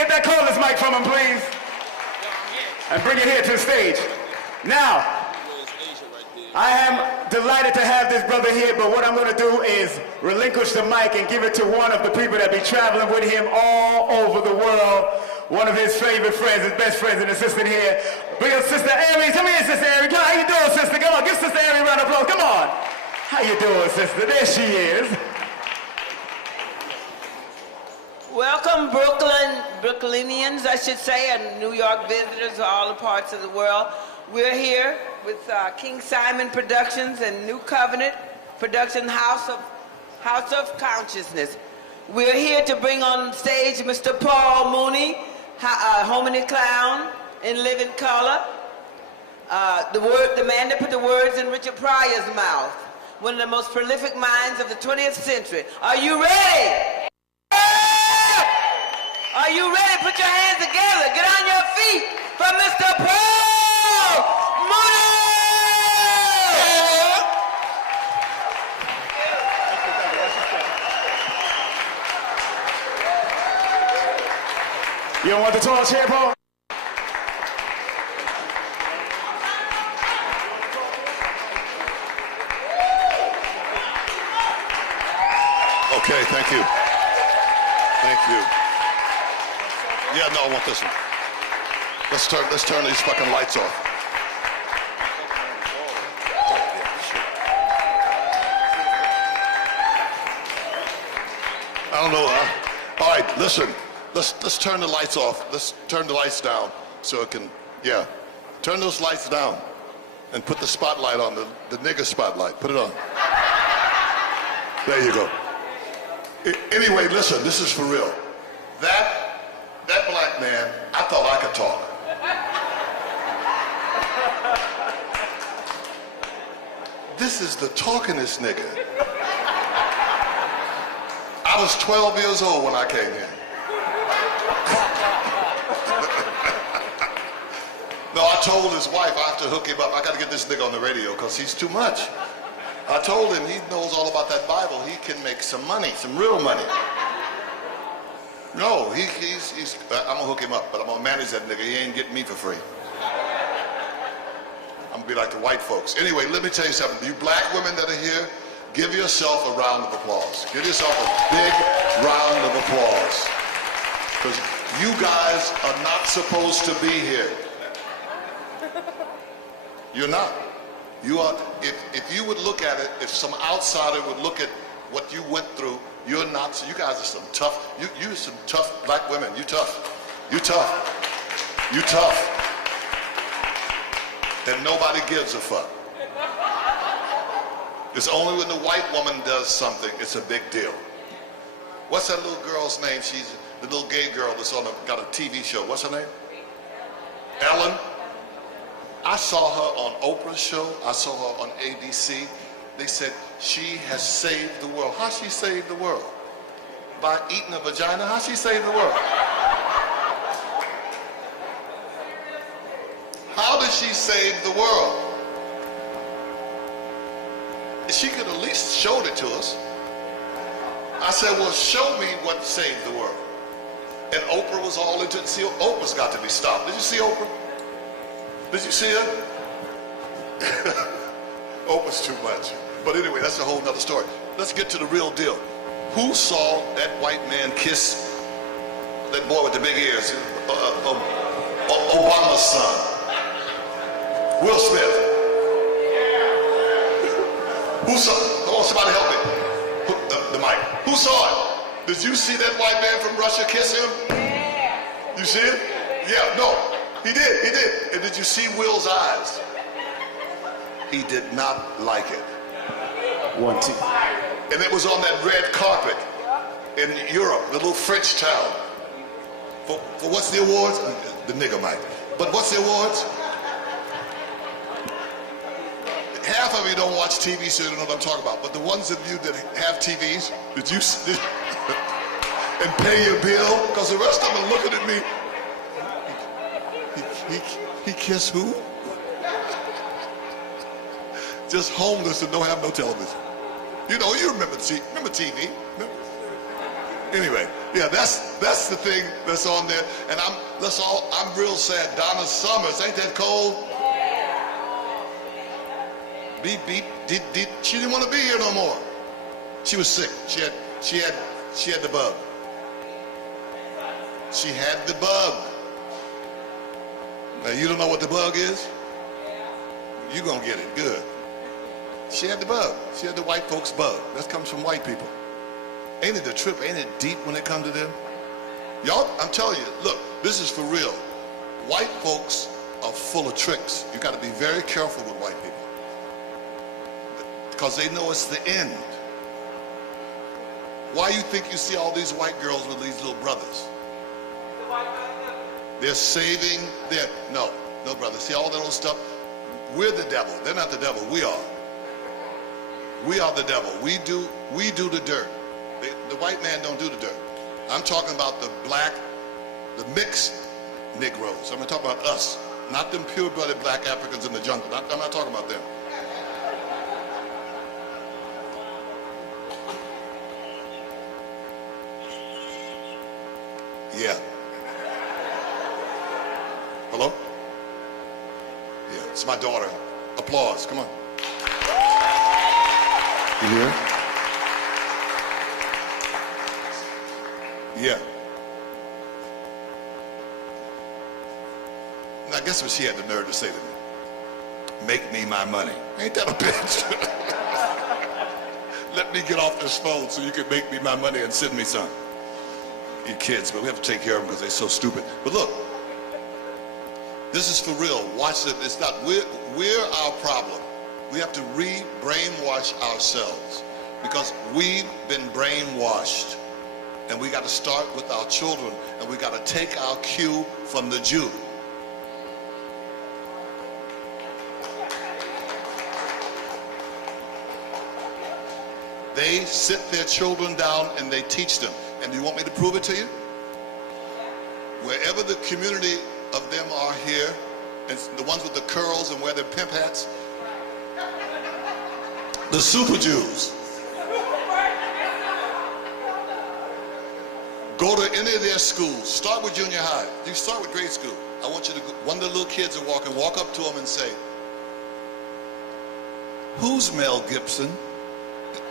Get that cordless mic from him, please. And bring it here to the stage. Now, I am delighted to have this brother here, but what I'm going to do is relinquish the mic and give it to one of the people that be traveling with him all over the world. One of his favorite friends, his best friends, and assistant here. Bring up Sister Aries. Come here, Sister Aries. How you doing, sister? Come on, give Sister Aries a round of applause. Come on. How you doing, sister? There she is. Welcome, Brooklynians, I should say, and New York visitors, all the parts of the world. We're here with King Simon Productions and New Covenant Production House of Consciousness. We're here to bring on stage Mr. Paul Mooney, Hominy Clown in living color. The man that put the words in Richard Pryor's mouth. One of the most prolific minds of the 20th century. Are you ready? Are you ready? Put your hands together. Get on your feet for Mr. Paul Mooney! You don't want the tall chair, Paul? Okay, thank you. Thank you. Yeah, no, I want this one. Let's turn these fucking lights off. I don't know. All right, listen. Let's turn the lights off. Let's turn the lights down so it can. Yeah, turn those lights down and put the spotlight on the nigger spotlight. Put it on. There you go. Anyway, listen. This is for real. That black man, I thought I could talk. This is the talkingest nigga. I was 12 years old when I came here. No, I told his wife I have to hook him up. I got to get this nigga on the radio because he's too much. I told him he knows all about that Bible. He can make some money, some real money. No, he's I'm gonna hook him up, but I'm gonna manage that nigga. He ain't getting me for free. I'm gonna be like the white folks. Anyway, let me tell you something. You black women that are here, give yourself a round of applause. Give yourself a big round of applause. Because you guys are not supposed to be here. You're not. You are, if you would look at it, if some outsider would look at what you went through, you're not, so you guys are some tough, you're some tough black women. You tough. You tough. You tough. And nobody gives a fuck. It's only when the white woman does something, it's a big deal. What's that little girl's name? She's the little gay girl that's got a TV show. What's her name? Ellen. I saw her on Oprah's show. I saw her on ABC. They said she has saved the world. How she saved the world? By eating a vagina? How she saved the world? How did she save the world? She could at least showed it to us. I said, well, show me what saved the world. And Oprah was all into it. See, Oprah's got to be stopped. Did you see Oprah? Did you see her? Oprah's too much. But anyway, that's a whole nother story. Let's get to the real deal. Who saw that white man kiss that boy with the big ears? Obama's son. Will Smith. Who saw it? Come on, somebody help me. The mic. Who saw it? Did you see that white man from Russia kiss him? Yeah. You see it? Yeah, no. He did, he did. And did you see Will's eyes? He did not like it. 1, 2. And it was on that red carpet in Europe, the little French town. For what's the awards? The nigger mic. But what's the awards? Half of you don't watch TV, so you don't know what I'm talking about. But the ones of you that have TVs, and pay your bill, because the rest of them are looking at me. He kissed who? Just homeless and don't have no television. You know, you remember TV. Remember? Anyway, yeah, that's the thing that's on there. And I'm real sad. Donna Summers, ain't that cold? Beep, beep, did. She didn't want to be here no more. She was sick. She had the bug. She had the bug. Now you don't know what the bug is? You're gonna get it, good. She had the bug. She had the white folks bug. That comes from white people. Ain't it the trip? Ain't it deep when it comes to them? Y'all, I'm telling you, look, this is for real. White folks are full of tricks. You got to be very careful with white people because they know it's the end. Why you think you see all these white girls with these little brothers? They're saving their, no brother. See all that old stuff? We're the devil. They're not the devil. We are. We are the devil. We do the dirt. The white man don't do the dirt. I'm talking about the black, the mixed Negroes. I'm talking about us, not them pure-blooded black Africans in the jungle. I'm not talking about them. Yeah. Hello? Yeah, it's my daughter. Applause, come on. You hear? Yeah. Now guess what she had the nerve to say to me? Make me my money. Ain't that a bitch? Let me get off this phone so you can make me my money and send me some. You kids, but we have to take care of them because they're so stupid. But look, this is for real. Watch it. It's not, we're our problem. We have to re-brainwash ourselves because we've been brainwashed. And we got to start with our children, and we got to take our cue from the Jew. They sit their children down and they teach them. And do you want me to prove it to you? Wherever the community of them are here, and the ones with the curls and wear their pimp hats, the super Jews. Go to any of their schools. Start with junior high. You start with grade school. I want you to go, one of the little kids are walking, walk up to them and say, who's Mel Gibson?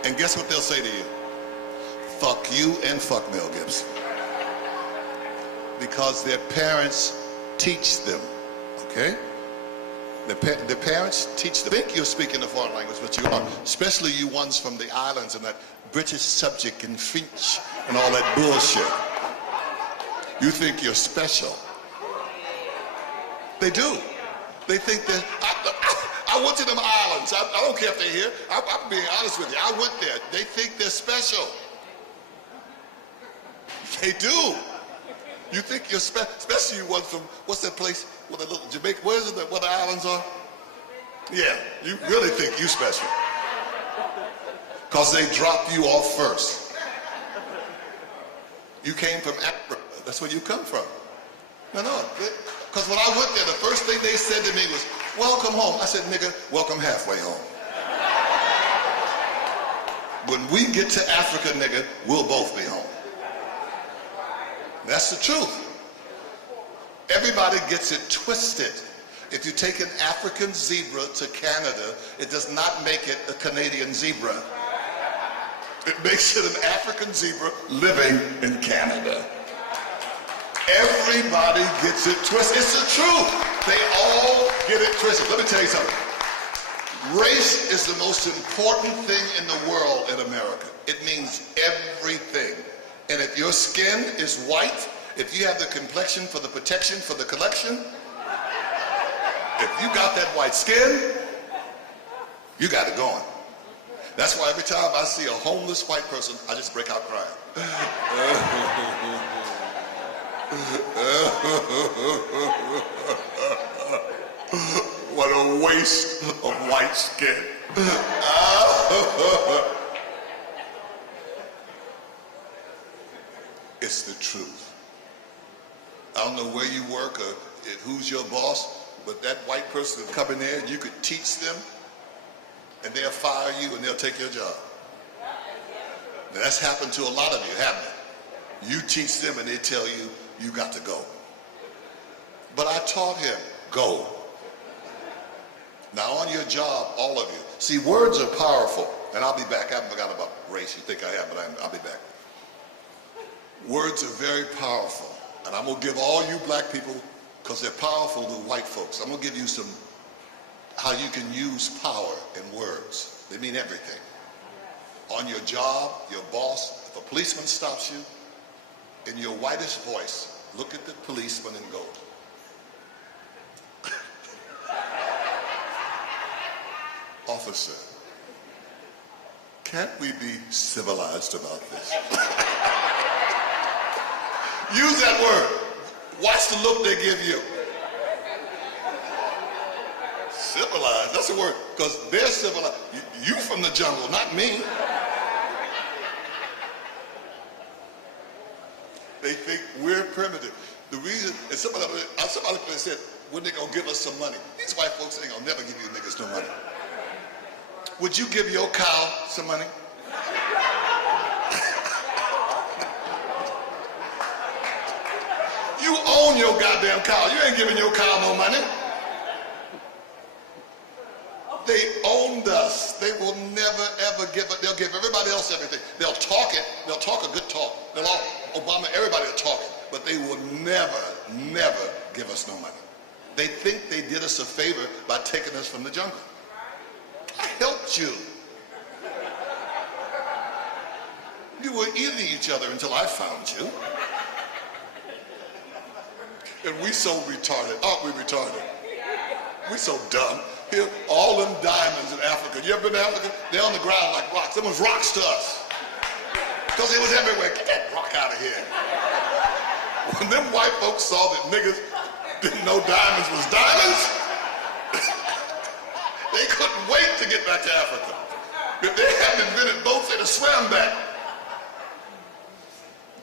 And guess what they'll say to you? Fuck you and fuck Mel Gibson. Because their parents teach them, okay? The parents teach them. Think you're speaking a foreign language, but you are. Especially you ones from the islands and that British subject and French and all that bullshit. You think you're special. They do. They think that, I went to them islands. I don't care if they're here. I'm being honest with you. I went there. They think they're special. They do. You think you're special, especially you ones from, what's that place? Where the little Jamaica, where is it, where the islands are? Yeah, you really think you special. Because they dropped you off first. You came from Africa. That's where you come from. No, because when I went there, the first thing they said to me was, welcome home. I said, nigga, welcome halfway home. When we get to Africa, nigga, we'll both be home. That's the truth. Everybody gets it twisted. If you take an African zebra to Canada, it does not make it a Canadian zebra. It makes it an African zebra living in Canada. Everybody gets it twisted. It's the truth. They all get it twisted. Let me tell you something. Race is the most important thing in the world in America. It means everything. And if your skin is white, if you have the complexion for the protection for the collection, if you got that white skin, you got it going. That's why every time I see a homeless white person, I just break out crying. What a waste of white skin. It's the truth. I don't know where you work or who's your boss, but that white person will come in there and you could teach them and they'll fire you and they'll take your job. Now, that's happened to a lot of you, haven't it? You teach them and they tell you, you got to go. But I taught him, go. Now on your job, all of you, see, words are powerful. And I'll be back. I haven't forgotten about race. You think I have, but I'll be back. Words are very powerful. And I'm going to give all you black people, because they're powerful to white folks, I'm going to give you some, how you can use power in words. They mean everything. On your job, your boss, if a policeman stops you, in your whitest voice, look at the policeman and go, officer, can't we be civilized about this? Use that word. Watch the look they give you. Civilized, that's a word, because they're civilized. You from the jungle, not me. They think we're primitive. The reason, and somebody said, when they gonna give us some money? These white folks ain't gonna never give you niggas no money. Would you give your cow some money? You own your goddamn cow. You ain't giving your cow no money. They owned us. They will never, ever give it. They'll give everybody else everything. They'll talk it. They'll talk a good talk. They'll all, Obama, everybody will talk it. But they will never, never give us no money. They think they did us a favor by taking us from the jungle. I helped you. You were eating each other until I found you. And we so retarded. Aren't we retarded? We so dumb. Here, all them diamonds in Africa. You ever been to Africa? They're on the ground like rocks. Them was rocks to us. Because it was everywhere. Get that rock out of here. When them white folks saw that niggas didn't know diamonds was diamonds, they couldn't wait to get back to Africa. If they hadn't invented boats, they'd have swam back.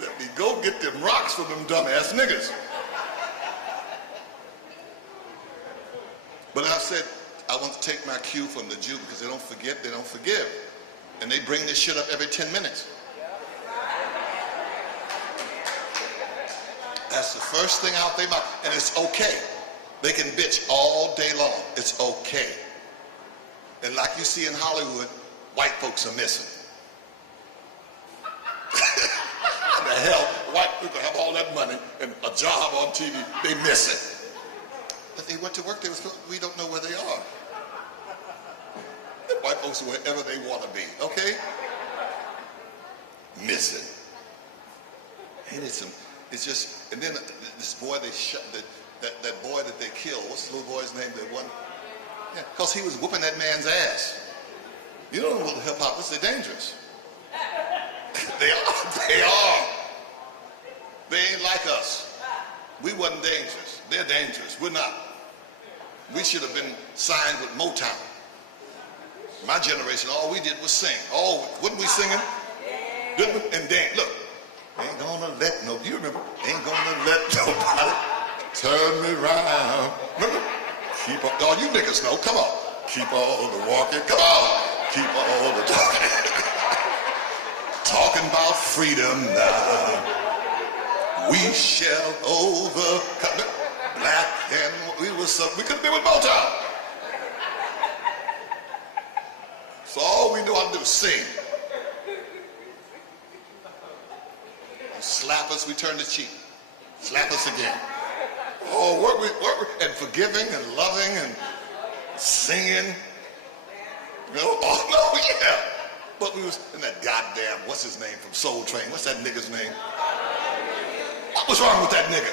Let me go get them rocks from them dumbass niggas. But I said, I want to take my cue from the Jew because they don't forget, they don't forgive. And they bring this shit up every 10 minutes. That's the first thing out their mouth. And it's okay. They can bitch all day long. It's okay. And like you see in Hollywood, white folks are missing. What the hell? White people have all that money and a job on TV, they miss it. But they went to work, we don't know where they are. The white folks are wherever they want to be, okay? Missing. And it's just, and then this boy they shot, that boy that they killed, what's the little boy's name? That one? Yeah, because he was whooping that man's ass. You don't know what hip hop is, they're dangerous. They are. They ain't like us. We wasn't dangerous. They're dangerous. We're not. We should have been signed with Motown. My generation, all we did was sing. Oh, wasn't we singing? Didn't we? And dance. Look, ain't gonna let you remember? Ain't gonna let nobody turn me round. Remember? Keep on. Oh, you niggas know. Come on. Keep all the walking. Come on. Keep all the talking. Talking about freedom now. We shall overcome. Black and we could have been with Motown. So all we know how to do is sing. You slap us, we turn the cheek. Slap us again. Oh, work, and forgiving and loving and singing. You know? Oh no, yeah. But we was in that goddamn, what's his name from Soul Train? What's that nigga's name? What was wrong with that nigga?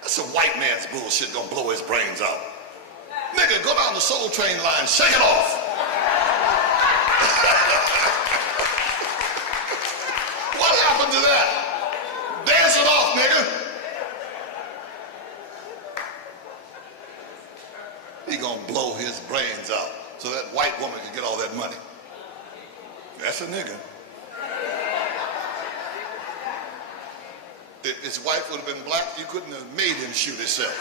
That's some white man's bullshit gonna blow his brains out. Nigga, go down the Soul Train line, shake it off. What happened to that? Dance it off, nigga. He gonna blow his brains out so that white woman can get all that money. That's a nigga. If his wife would have been black, you couldn't have made him shoot himself.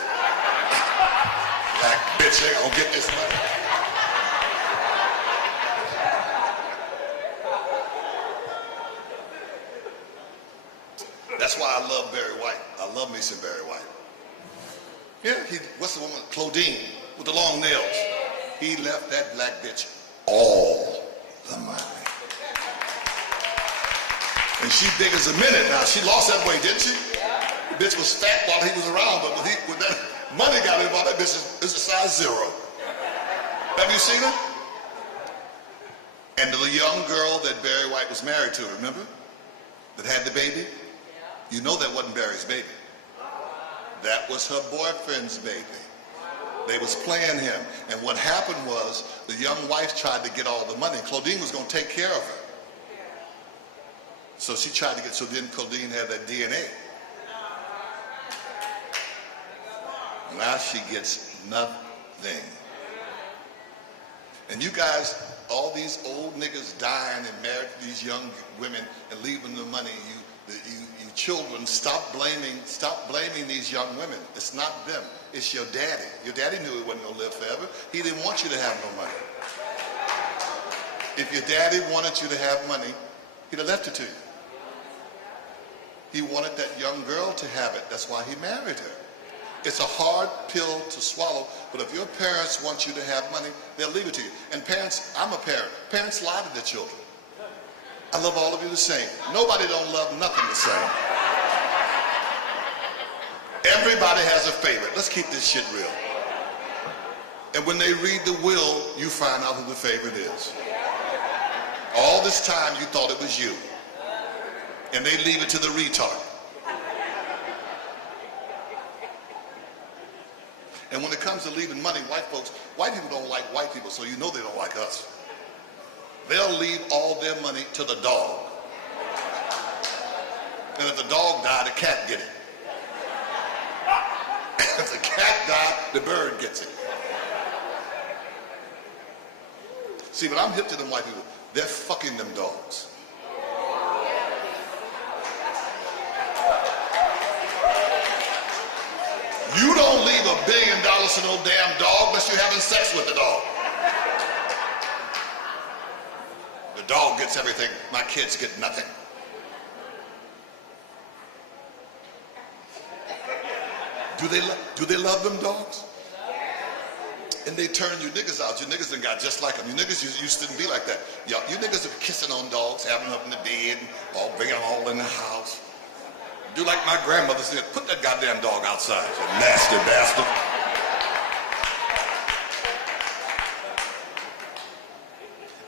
Black bitch ain't gonna get this money. That's why I love Barry White. I love me some Barry White. Yeah, what's the woman? Claudine with the long nails. He left that black bitch all the money. And she big as a minute now. She lost that weight, didn't she? The bitch was fat while he was around, but when that money got involved, that bitch is a size 0. Have you seen her? And the young girl that Barry White was married to, remember? That had the baby? You know that wasn't Barry's baby. That was her boyfriend's baby. They was playing him. And what happened was the young wife tried to get all the money. Claudine was going to take care of her. So she tried to get, so then Claudine had that DNA. Now she gets nothing. And you guys, all these old niggas dying and married to these young women and leaving the money, you children, stop blaming these young women. It's not them, it's your daddy. Your daddy knew he wasn't gonna live forever. He didn't want you to have no money. If your daddy wanted you to have money, he'd have left it to you. He wanted that young girl to have it. That's why he married her. It's a hard pill to swallow, but if your parents want you to have money, they'll leave it to you. And parents, I'm a parent. Parents lie to their children. I love all of you the same. Nobody don't love nothing the same. Everybody has a favorite. Let's keep this shit real. And when they read the will, you find out who the favorite is. All this time you thought it was you. And they leave it to the retard. And when it comes to leaving money, white people don't like white people, so you know they don't like us. They'll leave all their money to the dog. And if the dog died, the cat get it. If the cat died, the bird gets it. See, but I'm hip to them white people. They're fucking them dogs. You don't leave $1 billion to no damn dog unless you're having sex with the dog. The dog gets everything. My kids get nothing. Do they love them dogs? And they turn you niggas out. You niggas done got just like them. You niggas used to be like that. You niggas are kissing on dogs, having them up in the bed, all bringing them all in the house. Do like my grandmother said, put that goddamn dog outside, you nasty bastard.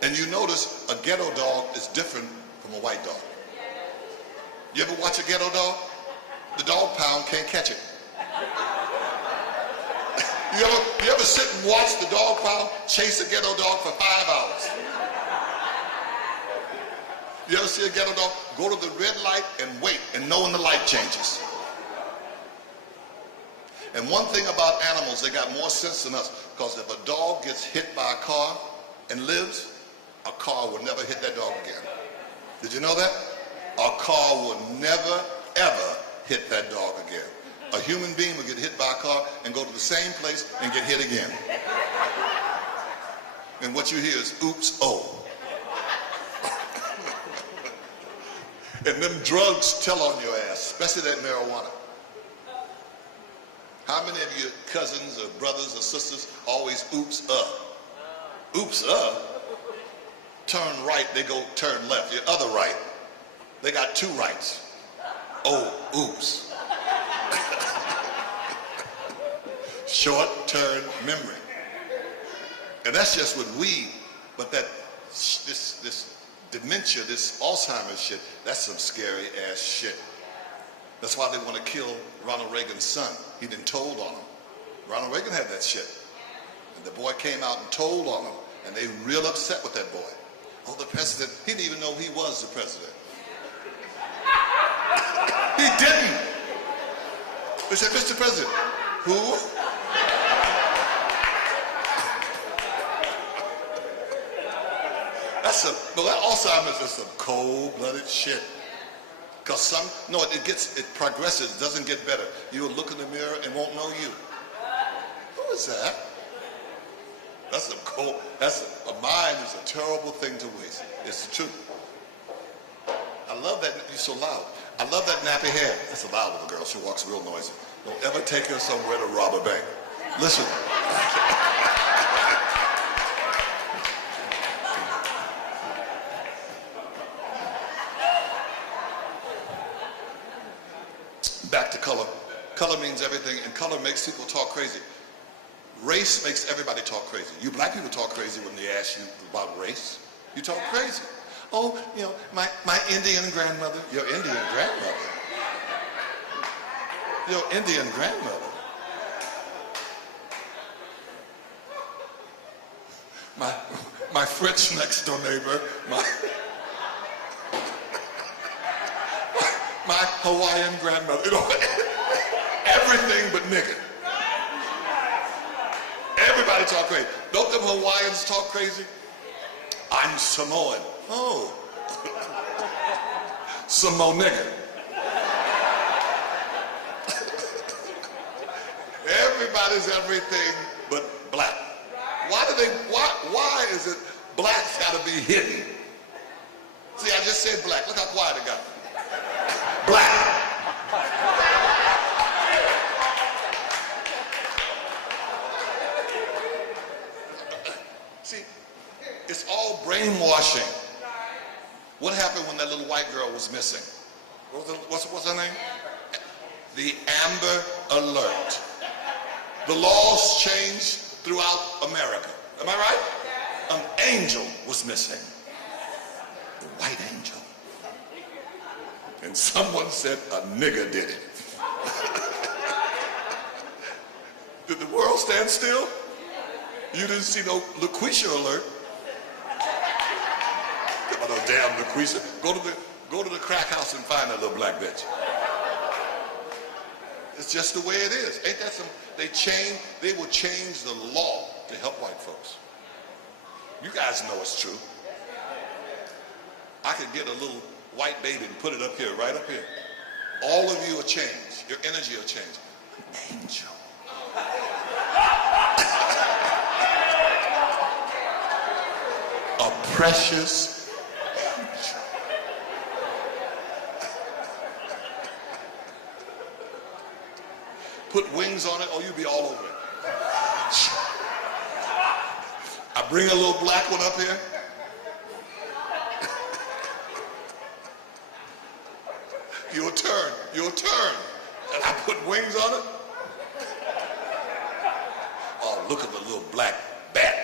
And you notice a ghetto dog is different from a white dog. You ever watch a ghetto dog? The dog pound can't catch it. You ever sit and watch the dog pound chase a ghetto dog for 5 hours? You ever see a ghetto dog go to the red light and wait and know when the light changes? And one thing about animals, they got more sense than us, because if a dog gets hit by a car and lives, a car will never hit that dog again. Did you know that? A car will never, ever hit that dog again. A human being will get hit by a car and go to the same place and get hit again. And what you hear is, oops, oh. And them drugs tell on your ass, especially that marijuana. How many of your cousins or brothers or sisters always oops, Oops, Turn right, they go turn left. Your other right, they got 2 rights. Oh, oops. Short-term memory. And that's just with weed, but this dementia, this Alzheimer's shit, that's some scary ass shit. That's why they want to kill Ronald Reagan's son. He done told on him. Ronald Reagan had that shit. And the boy came out and told on him, and they real upset with that boy. Oh, the president, he didn't even know he was the president. He didn't. They said, Mr. President, who? That Alzheimer's is some cold-blooded shit. Because it progresses, doesn't get better. You'll look in the mirror and won't know you. Who is that? A mind is a terrible thing to waste. It's the truth. I love that you're so loud. I love that nappy hair. That's a loud little girl. She walks real noisy. Don't ever take her somewhere to rob a bank. Listen. Back to color. Color means everything, and color makes people talk crazy. Race makes everybody talk crazy. You black people talk crazy when they ask you about race. You talk crazy. Oh, you know, my Indian grandmother. Your Indian grandmother. Your Indian grandmother. My French next door neighbor. My Hawaiian grandmother. You know, everything but nigger. Everybody talk crazy. Don't them Hawaiians talk crazy? I'm Samoan. Oh. Samo nigger. Everybody's everything but black. Why is it black's gotta be hidden? See, I just said black. Look how quiet it got. Black. See, it's all brainwashing. What happened when that little white girl was missing? What's her name? The Amber Alert. The laws changed throughout America. Am I right? An angel was missing. The white angel. And someone said a nigger did it. Did the world stand still? You didn't see no LaQuisha alert. Oh, no damn LaQuisha. Go to the crack house and find that little black bitch. It's just the way it is. Ain't that some? They will change the law to help white folks. You guys know it's true. I could get a little white baby and put it up here, right up here. All of you will change. Your energy will change. An angel. A precious angel. Put wings on it, or you'll be all over it. I bring a little black one up here. Your turn. And I put wings on it. Oh, look at the little black bat.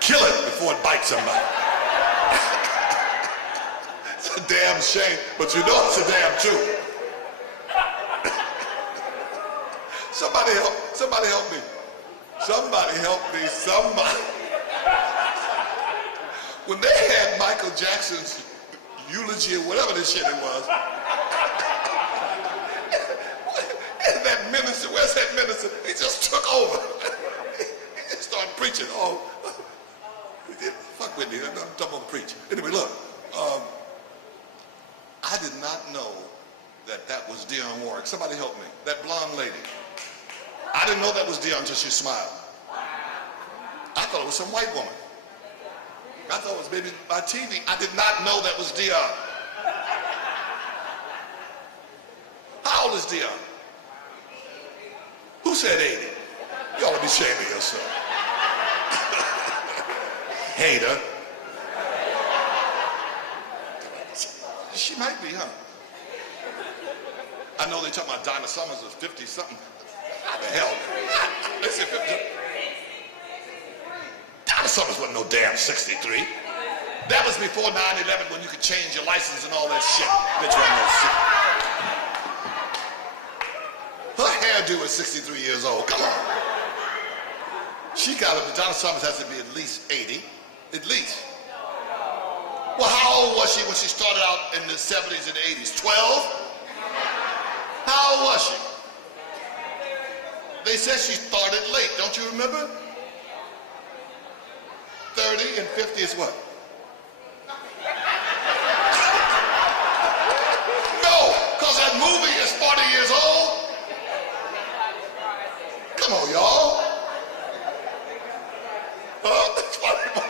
Kill it before it bites somebody. It's a damn shame, but you know it's a damn truth. Somebody help me. Somebody help me, somebody. When they had Michael Jackson's eulogy or whatever this shit it was, and that minister, where's that minister? He just took over. He just started preaching. Oh, fuck with me, I'm talking about preach. Anyway, look, I did not know that was Dyin Warwick. Somebody help me. That blonde lady. I didn't know that was Dyin until she smiled. I thought it was some white woman. I thought it was maybe by TV. I did not know that was Dyin. How old is Dyin? Who said 80? You ought to be ashamed of yourself. Hater. She might be, huh? I know they talking about Dinah Summers was 50-something. How the hell? They said 50. Dinah Summers wasn't no damn 63. That was before 9/11 when you could change your license and all that shit. Bitch wasn't no shit. Her hairdo is 63 years old. Come on. She got it. Dinah Summers has to be at least 80. At least. Well, how old was she when she started out in the 70s and 80s? 12? How old was she? They said she started late. Don't you remember? 30 and 50 is what? No, because that movie is 40 years old. Come on, y'all. Huh?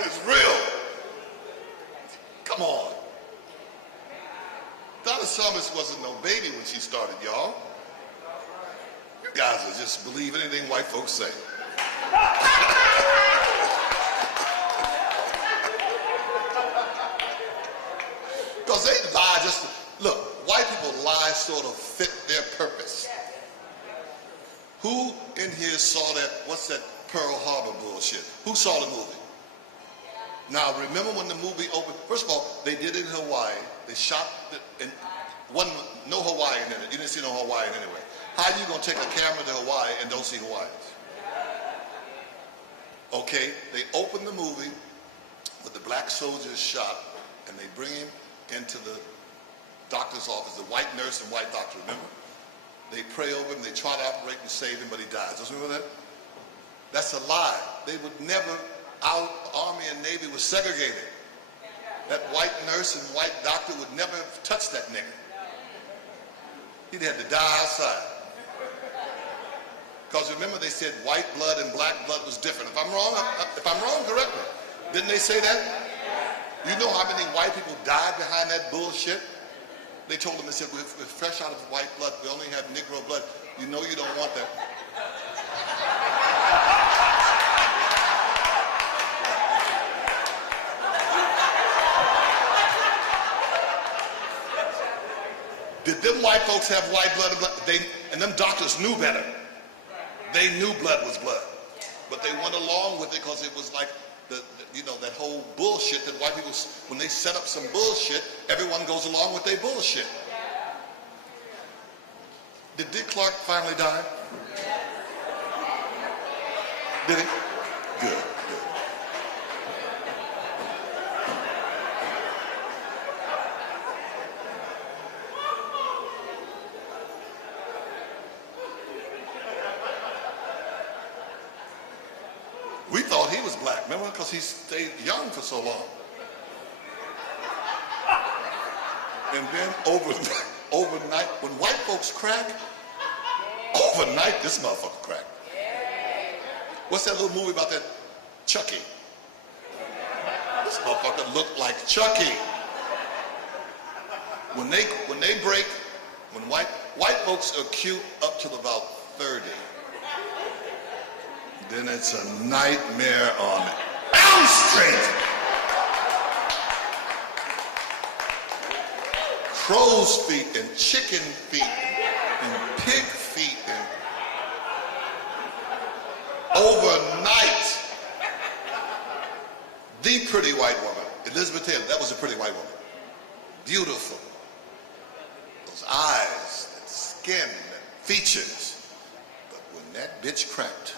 It's real. Summers wasn't no baby when she started, y'all. You guys will just believe anything white folks say. Because they lie just, look, white people lie sort of fit their purpose. Who in here saw that, what's that Pearl Harbor bullshit? Who saw the movie? Now remember when the movie opened, first of all, they did it in Hawaii. They shot it, and no Hawaiian in it. You didn't see no Hawaiian anyway. How are you going to take a camera to Hawaii and don't see Hawaiians? Okay, they opened the movie with the black soldiers shot, and they bring him into the doctor's office, the white nurse and white doctor, remember? They pray over him, they try to operate and save him, but he dies. Don't you remember that? That's a lie. They would never, our Army and Navy was segregated. That white nurse and white doctor would never have touched that nigga. He'd had to die outside. Because remember they said white blood and black blood was different. If I'm wrong, correct me. Didn't they say that? You know how many white people died behind that bullshit? They told them, they said, we're fresh out of white blood. We only have Negro blood. You know you don't want that. Did them white folks have white blood and blood? And them doctors knew better. They knew blood was blood. But they went along with it because it was like, that whole bullshit that white people, when they set up some bullshit, everyone goes along with their bullshit. Did Dick Clark finally die? Did he? Good. We thought he was black, remember? Because he stayed young for so long. And then overnight, when white folks crack, overnight this motherfucker cracked. What's that little movie about that Chucky? This motherfucker looked like Chucky. When they break, when white folks are cute up till about 30. Then it's a nightmare on Elm Street. Crow's feet and chicken feet and pig feet and overnight. The pretty white woman, Elizabeth Taylor, that was a pretty white woman. Beautiful. Those eyes, that skin, that features. But when that bitch cracked,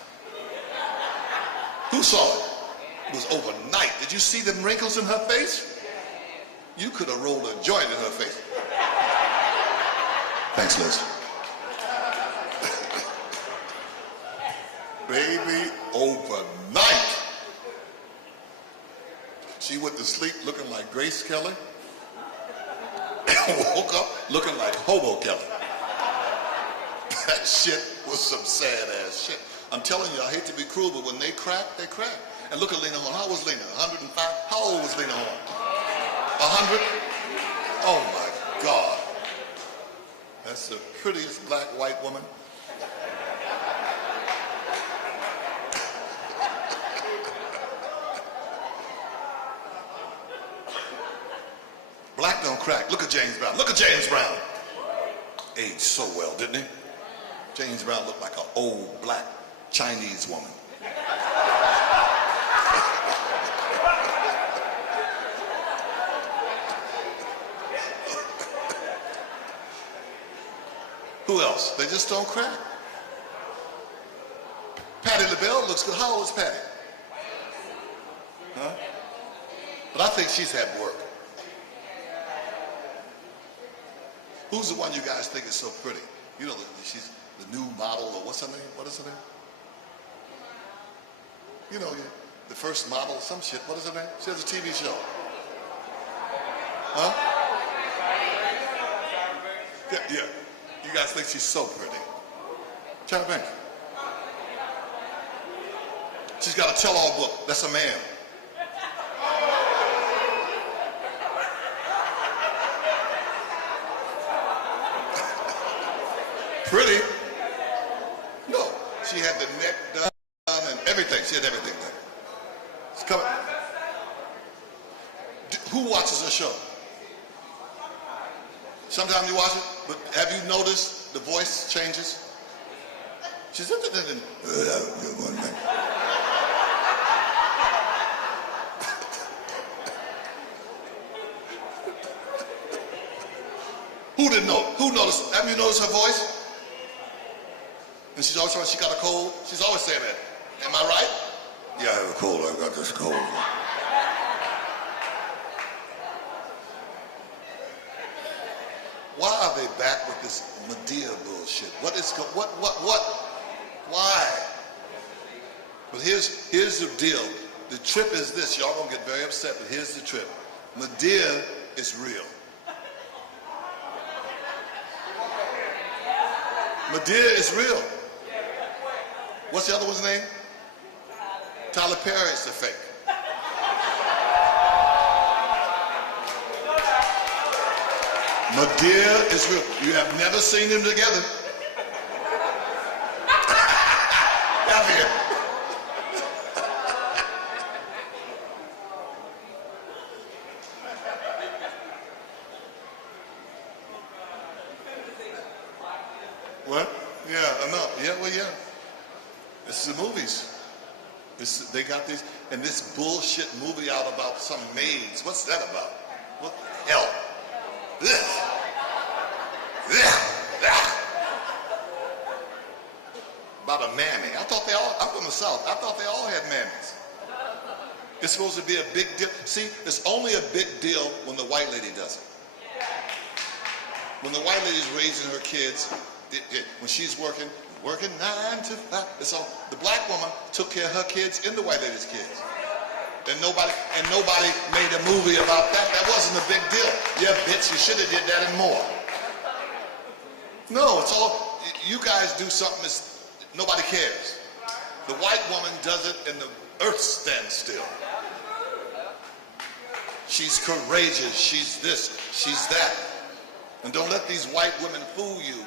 who saw it? It was overnight. Did you see them wrinkles in her face? You could have rolled a joint in her face. Thanks, Liz. Baby, overnight. She went to sleep looking like Grace Kelly and woke up looking like Hobo Kelly. That shit was some sad ass shit. I'm telling you, I hate to be cruel, but when they crack, they crack. And look at Lena Horne. How was Lena? 105? How old was Lena Horne? 100? Oh my God. That's the prettiest black white woman. Black don't crack. Look at James Brown. Look at James Brown. Aged so well, didn't he? James Brown looked like an old black Chinese woman. Who else? They just don't crack. Patti LaBelle looks good. How old is Patti? Huh? But I think she's had work. Who's the one you guys think is so pretty? You know, she's the new model, or what's her name? What is her name? You know, the first model, some shit. What is her name? She has a TV show. Huh? Yeah. You guys think she's so pretty. China Banks. She's got a tell-all book. That's a man. Pretty? No. She had the neck done and everything. She had everything done. It's coming. Who watches her show? Sometimes you watch it, but have you noticed the voice changes? She's Who didn't know? Who noticed? Have you noticed her voice? And she's always saying she got a cold. She's always saying that. Am I right? Yeah, I have a cold. I've got this cold. Why are they back with this Medea bullshit? Why? But here's the deal. The trip is this. Y'all gonna get very upset, but here's the trip. Medea is real. Medea is real. What's the other one's name? Tyler Perry is the fake. Medea is real. You have never seen them together. Come here. What? Yeah, I know. Yeah, well, yeah. It's the movies. They got these, and this bullshit movie out about some maids. What's that about? What the hell? About a mammy. I'm from the South. I thought they all had mammies. It's supposed to be a big deal. See, it's only a big deal when the white lady does it. When the white lady's raising her kids, when she's working 9 to 5. It's all, the black woman took care of her kids and the white lady's kids. And nobody made a movie about that. That wasn't a big deal. Yeah, bitch, you should have did that and more. No, it's all, you guys do something that's, nobody cares. The white woman does it and the earth stands still. She's courageous, she's this, she's that. And don't let these white women fool you.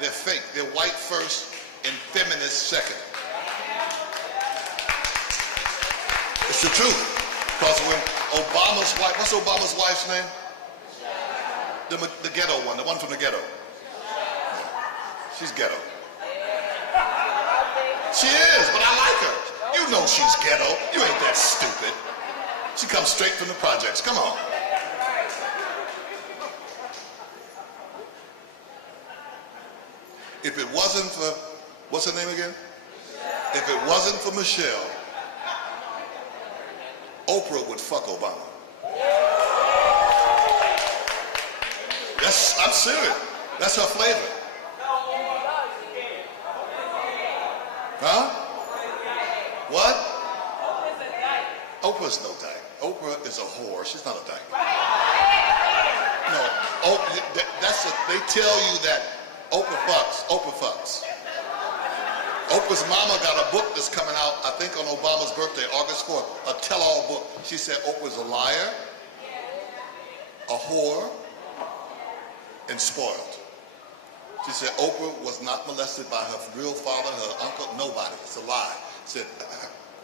They're fake. They're white first and feminist second. It's the truth. Because when Obama's wife, what's Obama's wife's name? The ghetto one, the one from the ghetto. Yeah. She's ghetto. She is, but I like her. You know she's ghetto. You ain't that stupid. She comes straight from the projects. Come on. If it wasn't for, what's her name again? If it wasn't for Michelle, Oprah would fuck Obama. I'm serious. That's her flavor. Huh? What? Oprah's no dyke. Oprah is a whore. She's not a dyke. No. They tell you that Oprah fucks. Oprah fucks. Oprah's mama got a book that's coming out, I think on Obama's birthday, August 4th, a tell-all book. She said Oprah's a liar, a whore, and spoiled. She said Oprah was not molested by her real father, her uncle, nobody. It's a lie. She said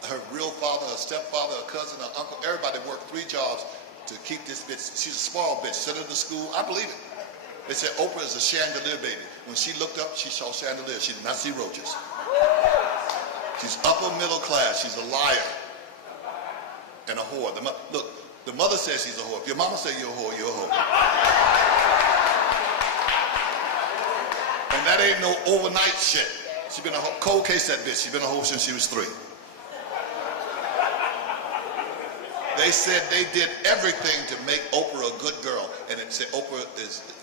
her real father, her stepfather, her cousin, her uncle, everybody worked 3 jobs to keep this bitch. She's a spoiled bitch. Sent her to school. I believe it. They said Oprah is a chandelier baby. When she looked up, she saw chandeliers. She did not see roaches. She's upper middle class. She's a liar and a whore. Look, the mother says she's a whore. If your mama says you're a whore, you're a whore. And that ain't no overnight shit. She's been a cold case, that bitch. She's been a whore since she was 3. They said they did everything to make Oprah a good girl. And it said Oprah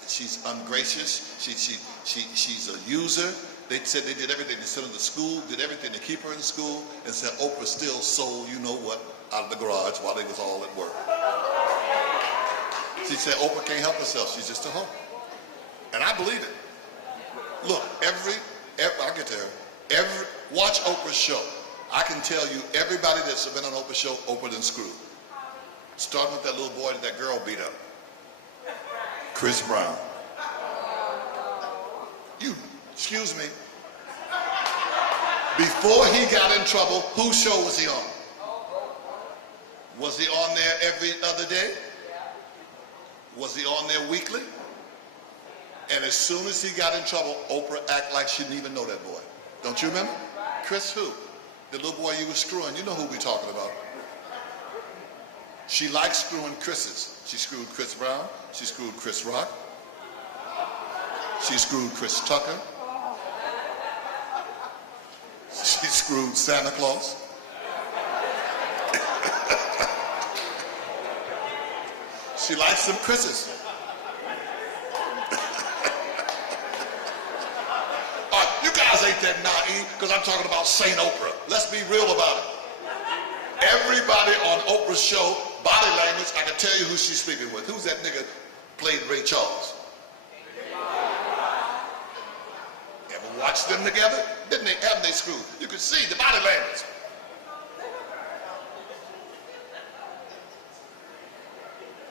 she's ungracious, she's a user. They said they did everything. They sent her to school, did everything to keep her in school, and said Oprah still sold you know what out of the garage while they was all at work. She said Oprah can't help herself, she's just a hoe. And I believe it. Look, I'll get to her. Watch Oprah's show. I can tell you everybody that's been on Oprah's show, Oprah done screwed. Starting with that little boy that girl beat up. Chris Brown. Excuse me. Before he got in trouble, whose show was he on? Was he on there every other day? Was he on there weekly? And as soon as he got in trouble, Oprah acted like she didn't even know that boy. Don't you remember? Chris who? The little boy you were screwing. You know who we're talking about. She likes screwing Chris's. She screwed Chris Brown. She screwed Chris Rock. She screwed Chris Tucker. She screwed Santa Claus. She likes some Chris's. All right, you guys ain't that naive because I'm talking about Saint Oprah. Let's be real about it. Everybody on Oprah's show, body language, I can tell you who she's sleeping with. Who's that nigga played Ray Charles? Ever watch them together? Haven't they screwed? You could see the body language.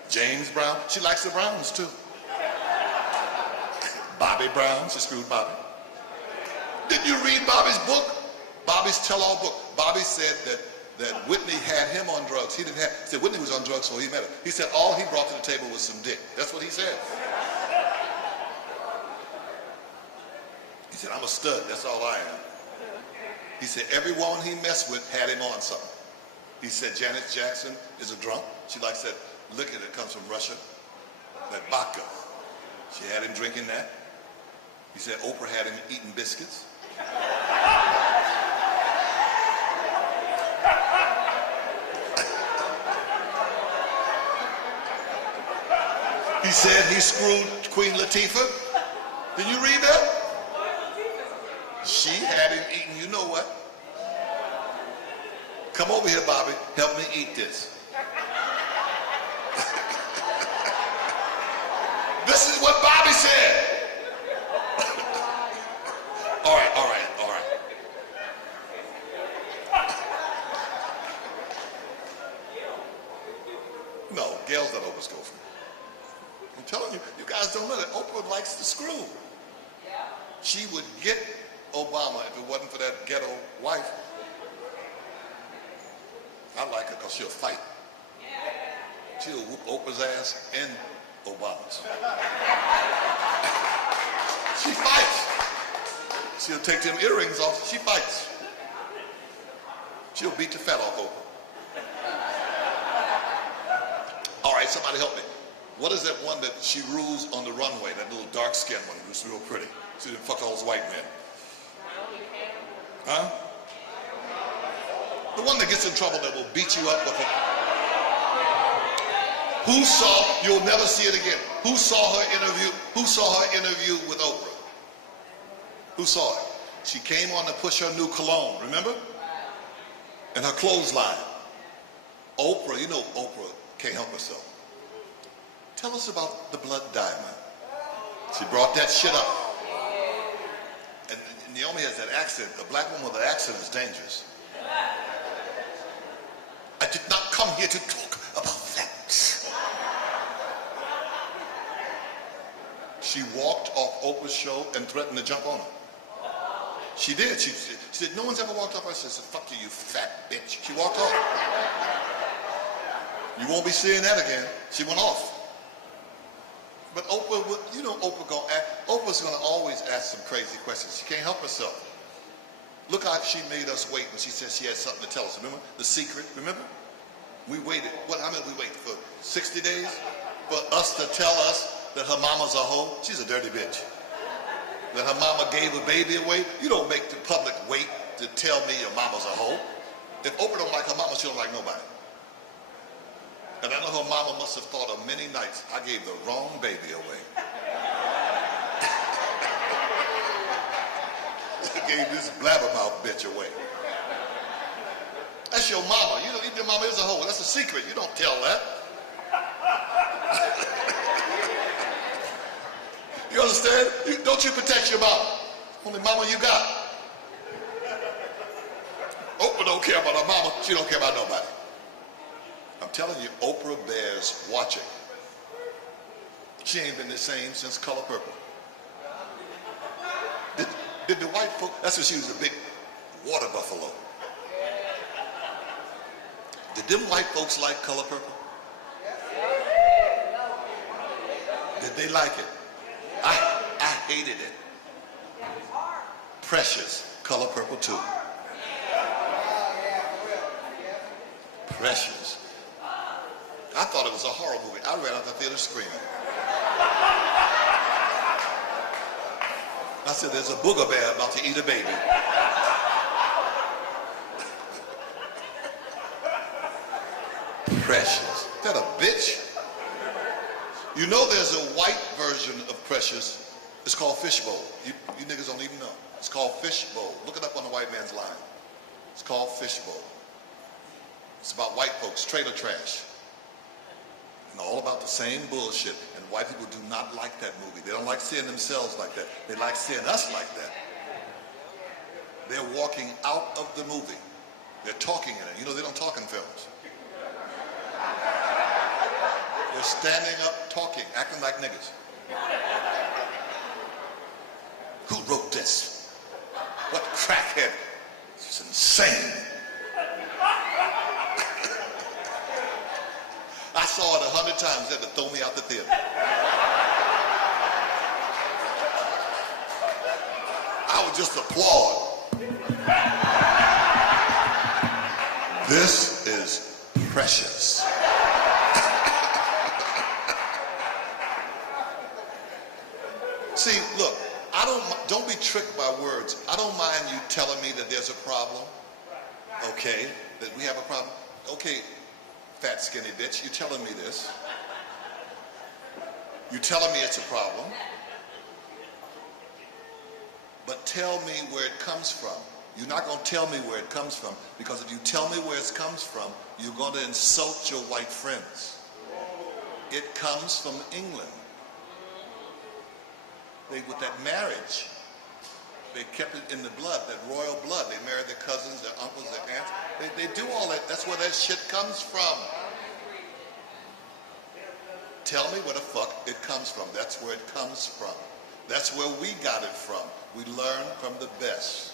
James Brown, she likes the Browns too. Bobby Brown, she screwed Bobby. Didn't you read Bobby's book? Bobby's tell-all book. Bobby said that Whitney had him on drugs. He said Whitney was on drugs, so he met her. He said all he brought to the table was some dick. That's what he said. He said, I'm a stud, that's all I am. He said every woman he messed with had him on something. He said Janet Jackson is a drunk. She likes that liquor that comes from Russia, that vodka. She had him drinking that. He said Oprah had him eating biscuits. He said he screwed Queen Latifah. Did you read that? She had him eating, you know what? Come over here, Bobby. Help me eat this. This is what Bobby said. All right. No, Gail's not Oprah's girlfriend. I'm telling you, you guys don't know that Oprah likes to screw. She would get Obama if it wasn't for that ghetto wife. I like her because she'll fight. She'll whoop Oprah's ass and Obama's. She fights. She'll take them earrings off. She fights. She'll beat the fat off Oprah. All right, somebody help me. What is that one that she rules on the runway, that little dark-skinned one who's real pretty? She didn't fuck all those white men. Huh? The one that gets in trouble that will beat you up with her. Who saw, you'll never see it again. Who saw her interview with Oprah? Who saw it? She came on to push her new cologne, remember? And her clothesline. Oprah, you know Oprah can't help herself. Tell us about the blood diamond. She brought that shit up. And Naomi has that accent. A black woman with an accent is dangerous. I did not come here to talk about facts. She walked off Oprah's show and threatened to jump on her. She did. She said, no one's ever walked off. I said, fuck you, you fat bitch. She walked off. You won't be seeing that again. She went off. But Oprah, you know Oprah's going to always ask some crazy questions. She can't help herself. Look how she made us wait when she said she had something to tell us. Remember? The secret, remember? We waited. How many we waited for? 60 days? For us to tell us that her mama's a hoe? She's a dirty bitch. That her mama gave a baby away? You don't make the public wait to tell me your mama's a hoe. If Oprah don't like her mama, she don't like nobody. And I know her mama must have thought of many nights, I gave the wrong baby away. I gave this blabbermouth bitch away. That's your mama. You know, if your mama is a hoe, that's a secret. You don't tell that. You understand? Don't you protect your mama. Only mama you got. Oprah don't care about her mama. She don't care about nobody. I'm telling you, Oprah bears watching. She ain't been the same since Color Purple. Did the white folk, that's when she was a big water buffalo. Did them white folks like Color Purple? Did they like it? I hated it. Precious, Color Purple too. Precious. I thought it was a horror movie. I ran out the theater screaming. I said, there's a booger bear about to eat a baby. Precious. Is that a bitch? You know there's a white version of Precious. It's called Fishbowl. You niggas don't even know. It's called Fishbowl. Look it up on the white man's line. It's called Fishbowl. It's about white folks, trailer trash. And all about the same bullshit. And white people do not like that movie. They don't like seeing themselves like that. They like seeing us like that. They're walking out of the movie. They're talking in it. You know they don't talk in films. They're standing up talking, acting like niggas. Who wrote this? What crackhead? It's insane. I saw it 100 times. They had to throw me out the theater. I would just applaud. This is precious. See, look, don't be tricked by words. I don't mind you telling me that there's a problem. Okay, that we have a problem. Okay, fat skinny bitch, you telling me this. You telling me it's a problem. But tell me where it comes from. You're not going to tell me where it comes from, because if you tell me where it comes from, you're going to insult your white friends. It comes from England. With that marriage, they kept it in the blood, that royal blood. They married their cousins, their uncles, their aunts. They do all that. That's where that shit comes from. Tell me where the fuck it comes from. That's where it comes from. That's where we got it from. We learn from the best.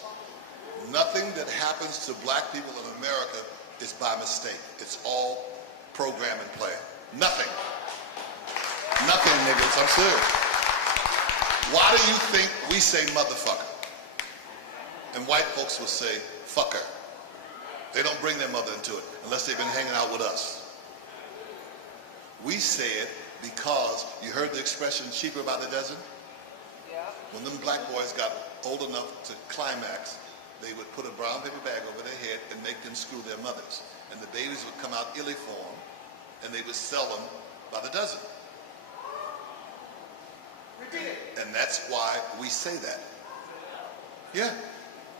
Nothing that happens to black people in America is by mistake. It's all program and plan. Nothing. Nothing, niggas. I'm serious. Why do you think we say motherfucker? And white folks will say fucker. They don't bring their mother into it unless they've been hanging out with us. We say it because you heard the expression cheaper by the dozen? Yeah. When them black boys got old enough to climax, they would put a brown paper bag over their head and make them screw their mothers. And the babies would come out illiform, and they would sell them by the dozen. And that's why we say that. Yeah,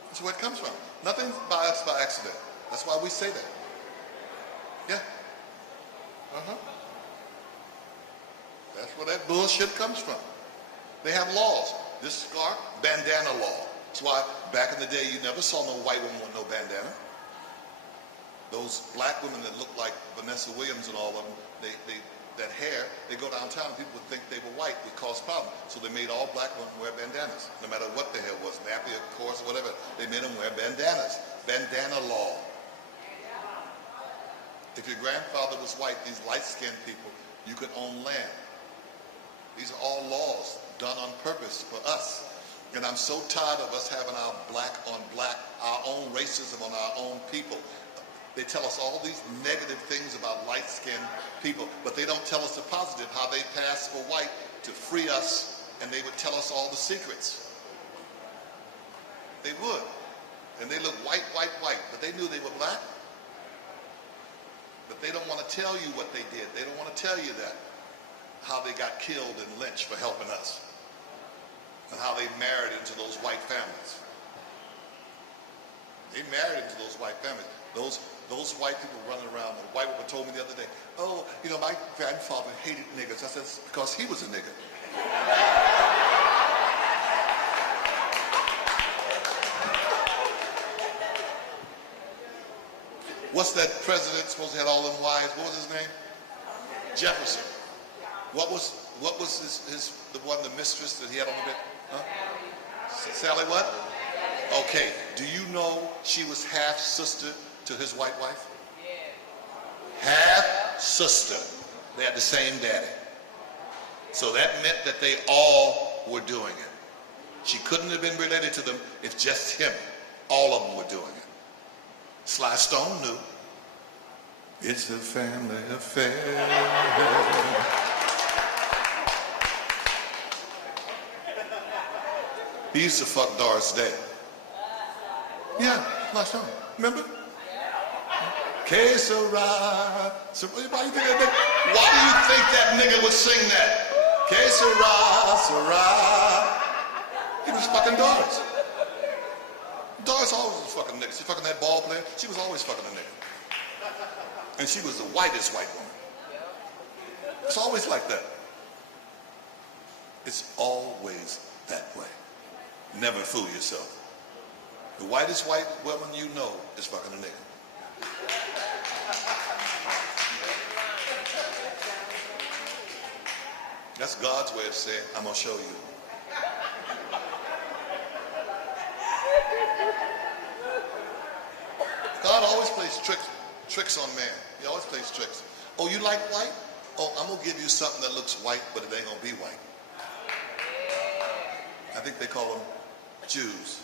that's where it comes from. Nothing by us by accident. That's why we say that. Yeah. That's where that bullshit comes from. They have laws. This scarf, bandana law. That's why back in the day you never saw no white woman with no bandana. Those black women that look like Vanessa Williams and all of them, that hair, they go downtown and people would think they were white, would cause problems. So they made all black women wear bandanas. No matter what the hair was, nappy, of course, whatever, they made them wear bandanas. Bandana law. If your grandfather was white, these light-skinned people, you could own land. These are all laws done on purpose for us. And I'm so tired of us having our black on black, our own racism on our own people. They tell us all these negative things about light-skinned people, but they don't tell us the positive, how they passed for white to free us, and they would tell us all the secrets. They would. And they look white, white, white, but they knew they were black. But they don't want to tell you what they did. They don't want to tell you that, how they got killed and lynched for helping us, and how they married into those white families. They married into those white families. Those white people running around. A white woman told me the other day, oh, you know, my grandfather hated niggers. I said, because he was a nigger. What's that president supposed to have all them wives? What was his name? Jefferson. What was the mistress that he had on the bed? Huh? Sally what? Okay, do you know she was half sister to his white wife? Half sister. They had the same daddy. So that meant that they all were doing it. She couldn't have been related to them if just him. All of them were doing it. Sly Stone knew. It's a family affair. He used to fuck Doris Day. Yeah, Sly Stone. Remember? Que sera. Why do you think that nigga would sing that? Que sera, sera. He was fucking Doris. Doris always was fucking nigga. She fucking that ball player. She was always fucking a nigga. And she was the whitest white woman. It's always like that. It's always that way. Never fool yourself. The whitest white woman you know is fucking a nigga. That's God's way of saying, I'm gonna show you. God always plays tricks on man. He always plays tricks. Oh, you like white? Oh, I'm gonna give you something that looks white, but it ain't gonna be white. I think they call them Jews.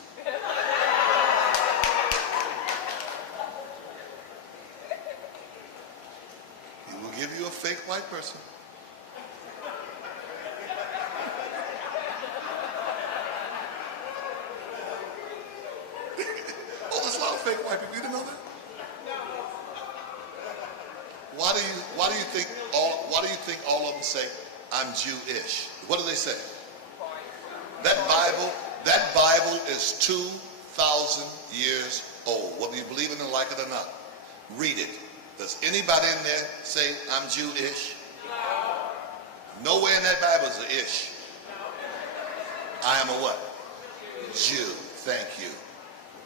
He will give you a fake white person. Oh, there's a lot of fake white people. You didn't know that? Why do you think all of them say, I'm Jewish? What do they say? That Bible is 2,000 years old, whether you believe in it, like it or not. Read it. Does anybody in there say, I'm Jewish? No. Nowhere in that Bible is a ish. No. I am a what? Jew. Thank you.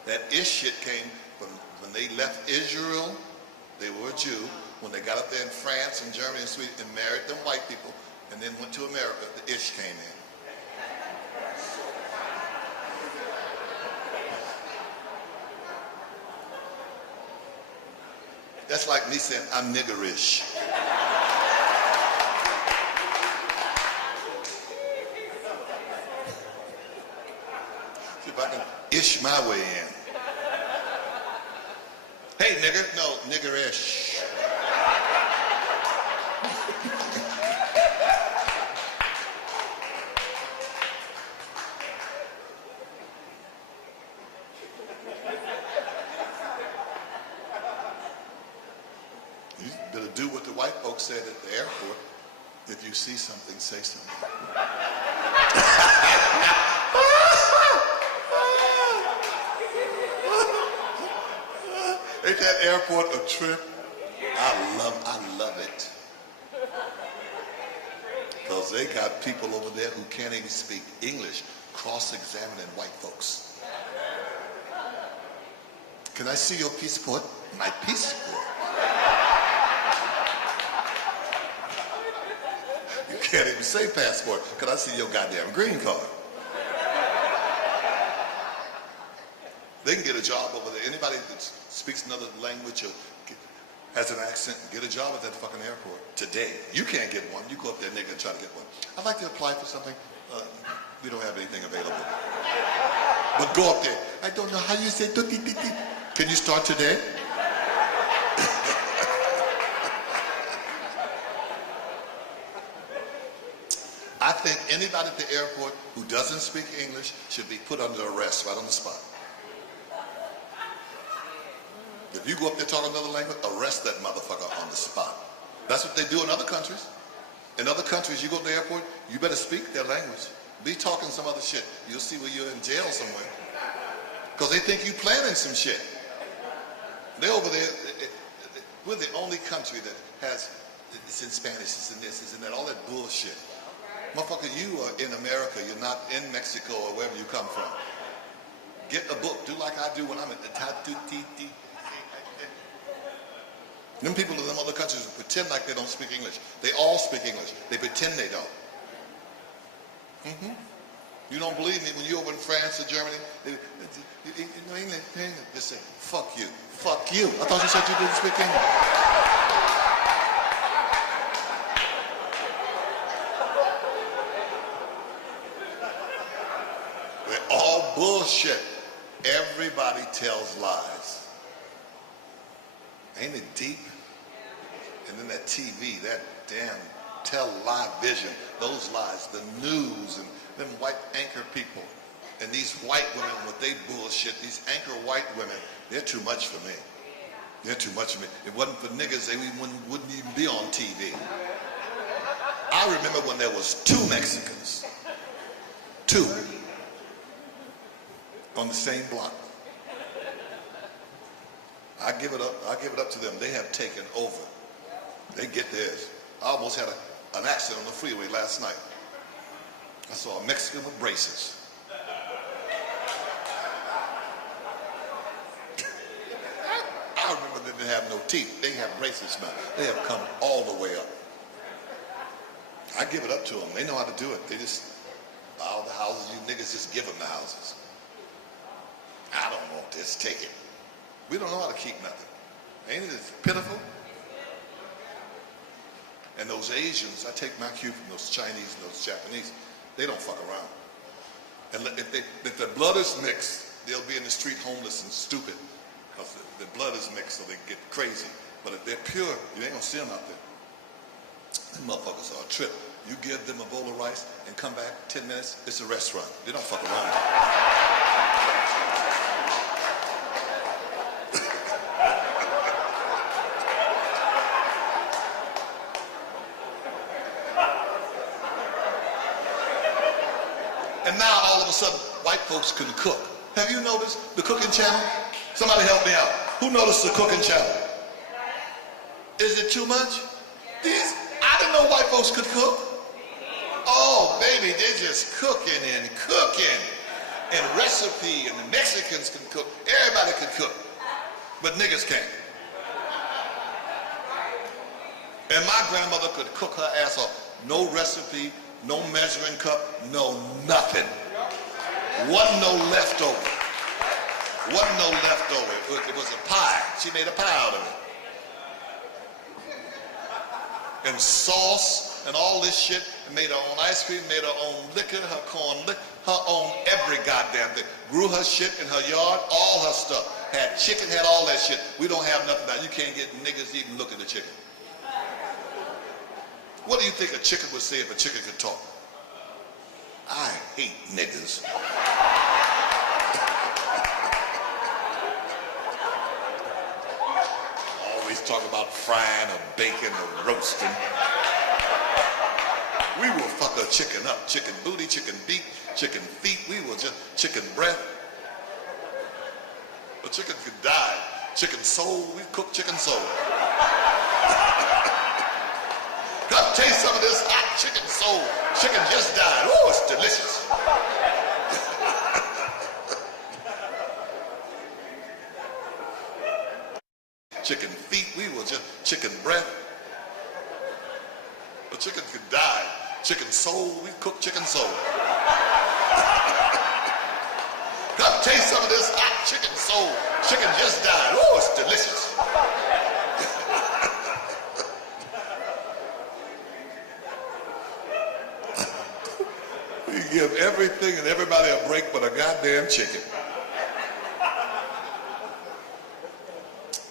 That ish shit came from when they left Israel. They were a Jew. When they got up there in France and Germany and Sweden and married them white people and then went to America, the ish came in. That's like me saying, I'm niggerish. See if I can ish my way in. Hey, nigger. No, niggerish. Do what the white folks said at the airport. If you see something, say something. Ain't that airport a trip? I love it. Because they got people over there who can't even speak English, cross-examining white folks. Can I see your passport? My passport. Can't even say passport. Could I see your goddamn green card? They can get a job over there. Anybody that speaks another language or has an accent and get a job at that fucking airport today. You can't get one. You go up there, nigga, and try to get one. I'd like to apply for something. We don't have anything available. But go up there. I don't know how you say. Can you start today? I think anybody at the airport who doesn't speak English should be put under arrest right on the spot. If you go up there talking another language, arrest that motherfucker on the spot. That's what they do in other countries. In other countries, you go to the airport, you better speak their language. Be talking some other shit. You'll see where you're in jail somewhere. Because they think you planning some shit. They're over there. We're the only country that has, it's in Spanish, it's in this, it's in that, all that bullshit. Motherfucker, you are in America. You're not in Mexico or wherever you come from. Get a book. Do like I do when I'm at the Them people in them other countries pretend like they don't speak English. They all speak English. They pretend they don't. You don't believe me? When you're over in France or Germany, they say, fuck you, fuck you. I thought you said you didn't speak English. They're all bullshit. Everybody tells lies. Ain't it deep? And then that TV, that damn television, those lies, the news, and them white anchor people, and these white women with they bullshit, these anchor white women, they're too much for me. They're too much for me. If it wasn't for niggas, they wouldn't even be on TV. I remember when there was 2 Mexicans, 2, on the same block. I give it up to them. They have taken over. They get theirs. I almost had an accident on the freeway last night. I saw a Mexican with braces. I remember they didn't have no teeth. They have braces now. They have come all the way up. I give it up to them. They know how to do it. They just, all the houses, you niggas just give them the houses. I don't want this, take it. We don't know how to keep nothing. Ain't it pitiful? And those Asians, I take my cue from those Chinese and those Japanese, they don't fuck around. And if the blood is mixed, they'll be in the street homeless and stupid. Because the blood is mixed, so they get crazy. But if they're pure, you ain't gonna see them out there. Them motherfuckers are a trip. You give them a bowl of rice and come back 10 minutes, it's a restaurant. They don't fuck around. And now all of a sudden, white folks can cook. Have you noticed the cooking channel? Somebody help me out. Who noticed the cooking channel? Is it too much? I didn't know white folks could cook. Oh, baby, they're just cooking and cooking. And recipe, and the Mexicans can cook. Everybody can cook. But niggas can't. And my grandmother could cook her ass off. No recipe, no measuring cup, no nothing. Wasn't no leftover. Wasn't no leftover. It was a pie. She made a pie out of it. And sauce and all this shit. Made her own ice cream, made her own liquor, her corn liquor, her own every goddamn thing. Grew her shit in her yard, all her stuff. Had chicken, had all that shit. We don't have nothing now. You can't get niggas even look at the chicken. What do you think a chicken would say if a chicken could talk? I hate niggas. Always talk about frying or baking or roasting. We will fuck a chicken up. Chicken booty, chicken beak, chicken feet. We will just chicken breath. A chicken could die. Chicken soul. We cook chicken soul. Come taste some of this hot chicken soul. Chicken just died. Oh, it's delicious. Chicken feet, we will just chicken breath. A chicken could die. Chicken soul, we cook chicken soul. Come taste some of this hot chicken soul. Chicken just died. Oh, it's delicious. We give everything and everybody a break but a goddamn chicken.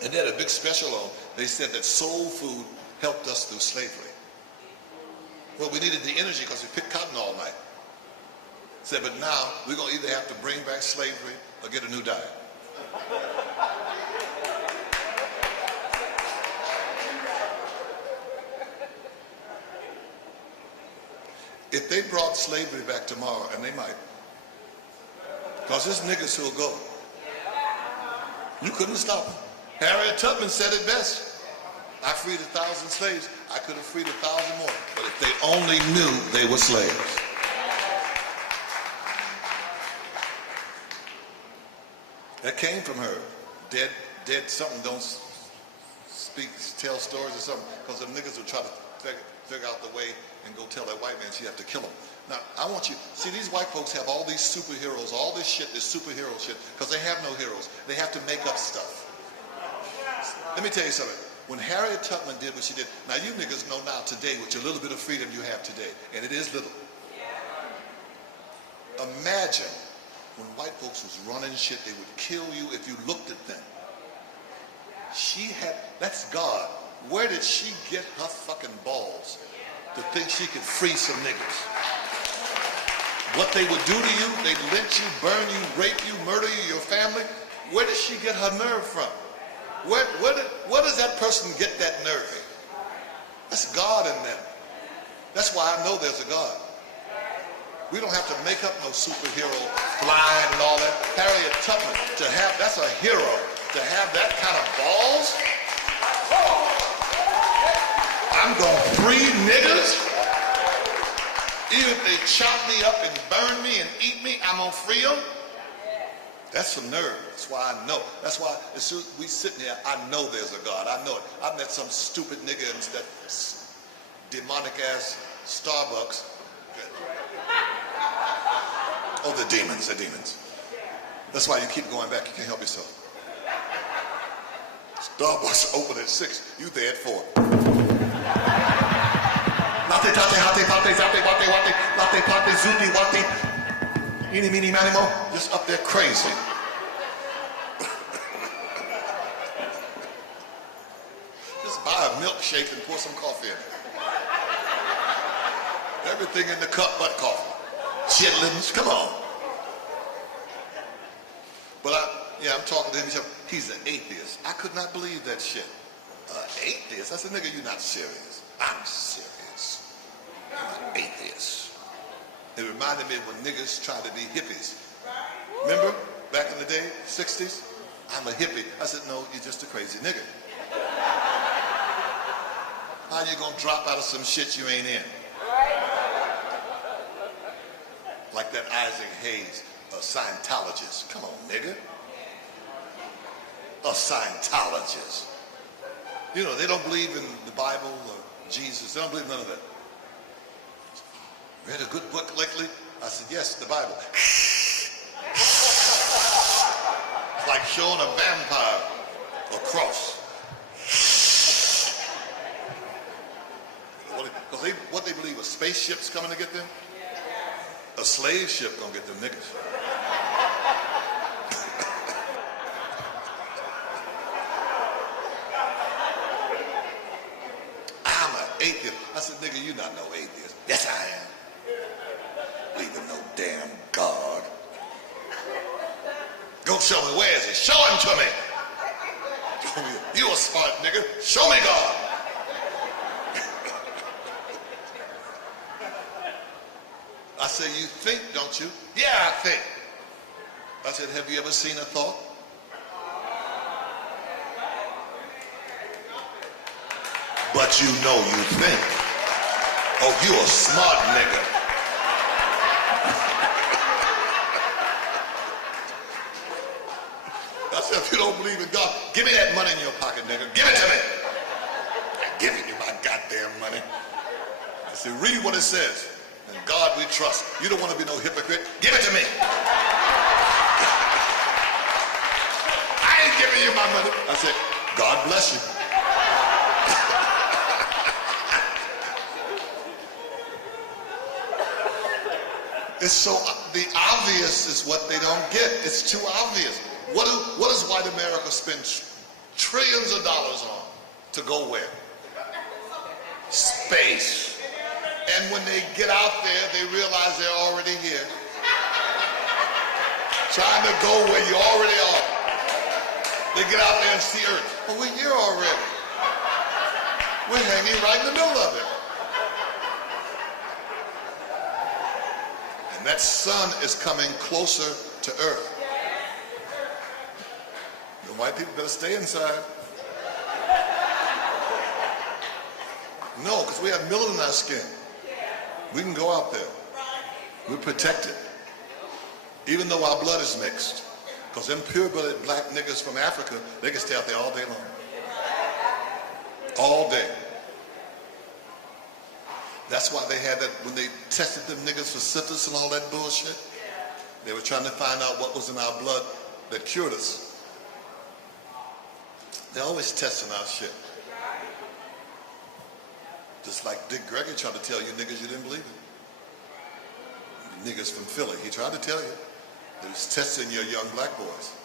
And they had a big special on. They said that soul food helped us through slavery. Well, we needed the energy because we picked cotton all night. Said, but now we're going to either have to bring back slavery or get a new diet. If they brought slavery back tomorrow, and they might, because there's niggas who'll go. You couldn't stop them. Harriet Tubman said it best. I freed 1,000 slaves. I could have freed 1,000 more. But if they only knew they were slaves. That came from her. Dead something don't speak, tell stories or something. Because the niggas would try to figure out the way and go tell that white man she have to kill him. Now, I want you, see, these white folks have all these superheroes, all this shit, this superhero shit, because they have no heroes. They have to make up stuff. Let me tell you something. When Harriet Tubman did what she did, now you niggas know now today with your little bit of freedom you have today, and it is little. Imagine when white folks was running shit, they would kill you if you looked at them. She had, that's God. Where did she get her fucking balls to think she could free some niggas? What they would do to you, they'd lynch you, burn you, rape you, murder you, your family. Where did she get her nerve from? Where does that person get that nerve? That's God in them. That's why I know there's a God. We don't have to make up no superhero flying and all that. Harriet Tubman, to have, that's a hero. To have that kind of balls, I'm gonna free niggas. Even if they chop me up and burn me and eat me, I'm gonna free them. That's some nerve. That's why I know. That's why as soon as we sitting here, I know there's a God. I know it. I met some stupid nigga in that demonic ass Starbucks. Oh, the demons, the demons. That's why you keep going back. You can't help yourself. Starbucks open at 6. You there at 4. Latte, tate, hate, pate, zape, wate, wate, latte, pate, zuti, wate. Eeny, meeny, miny, mo. Just up there crazy. Just buy a milkshake and pour some coffee in it. Everything in the cup but coffee. Chitlins, come on. But I'm talking to him. He's an atheist. I could not believe that shit. Atheist? I said, nigga, you're not serious. I'm serious. I'm an atheist. It reminded me of when niggas tried to be hippies. Remember, back in the day, 60s? I'm a hippie. I said, no, you're just a crazy nigga. How you gonna drop out of some shit you ain't in? Like that Isaac Hayes, a Scientologist. Come on, nigga. A Scientologist. You know, they don't believe in the Bible or Jesus. They don't believe in none of that. Read a good book lately? I said, yes, the Bible. It's like showing a vampire a cross. Because what they believe, a spaceship's coming to get them? A slave ship gonna get them niggas. I'm an atheist. I said, nigga, you not no atheist. Yes, I am. Believe in no damn God. Go show me. Where is he? Show him to me. You a smart nigga. Show me God. I said, you think, don't you? Yeah, I think. I said, have you ever seen a thought? But you know you think. Oh, you a smart nigga. I said, if you don't believe in God, give me that money in your pocket, nigga. Give it to me. I'm giving you my goddamn money. I said, read what it says. In God we trust. You don't want to be no hypocrite. Give it to me. I ain't giving you my money. I said, God bless you. It's so, the obvious is what they don't get. It's too obvious. What does white America spend trillions of dollars on to go where? Space. And when they get out there, they realize they're already here. Trying to go where you already are. They get out there and see Earth. But we're here already. We're hanging right in the middle of it. And that sun is coming closer to Earth. The white people better stay inside. No, because we have melanin in our skin. We can go out there. We're protected. Even though our blood is mixed. Because them pure-blooded black niggas from Africa, they can stay out there all day long. All day. That's why they had that, when they tested them niggas for syphilis and all that bullshit. They were trying to find out what was in our blood that cured us. They're always testing our shit. Just like Dick Gregory tried to tell you niggas you didn't believe it. The niggas from Philly, he tried to tell you. He was testing your young black boys.